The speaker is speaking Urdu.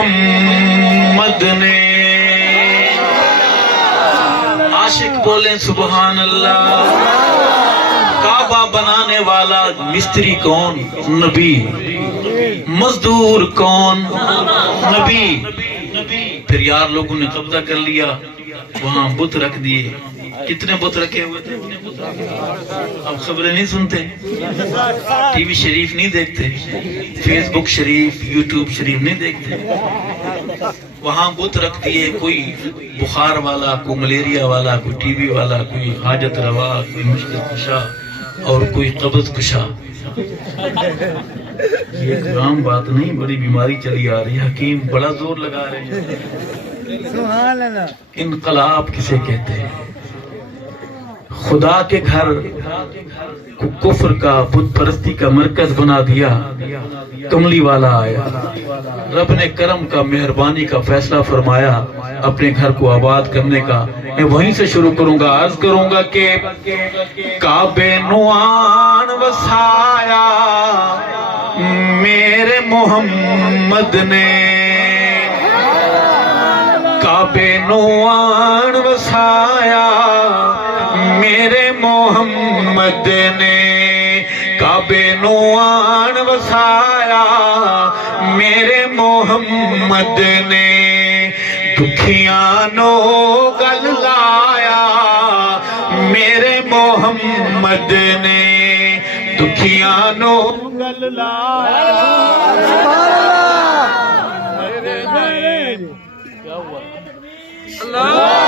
محمد نے. عاشق بولیں سبحان اللہ. کعبہ بنانے والا مستری کون؟ نبی. مزدور کون؟ نبی. پھر یار لوگوں نے قبضہ کر لیا، وہاں بت رکھ دیے. کتنے بت رکھے ہوئے تھے؟ اب خبریں نہیں سنتے، ٹی وی شریف نہیں دیکھتے، فیس بک شریف، یوٹیوب شریف نہیں دیکھتے. وہاں بت رکھ دیے. کوئی بخار والا، کوئی ملیریا والا، کوئی ٹی وی والا، کوئی حاجت روا، کوئی مشکل کشا اور کوئی قبض کشا. یہ ایک عام بات نہیں، بڑی بیماری چلی آ رہی ہے. حکیم بڑا زور لگا رہے ہیں. انقلاب کسے کہتے ہیں؟ خدا کے گھر کو کفر کا، بت پرستی کا مرکز بنا دیا. کملی والا آیا، رب نے کرم کا، مہربانی کا فیصلہ فرمایا اپنے گھر کو آباد کرنے کا. میں وہیں سے شروع کروں گا. عرض کروں گا کہ کعبے نوان وسایا میرے محمد نے. کعبے نوان وسایا میرے محمد نے. کعبے نوان وسایا میرے محمد نے. دکھیاں نو گل لایا میرے محمد نے. دکھیاں نو گل لایا. اللہ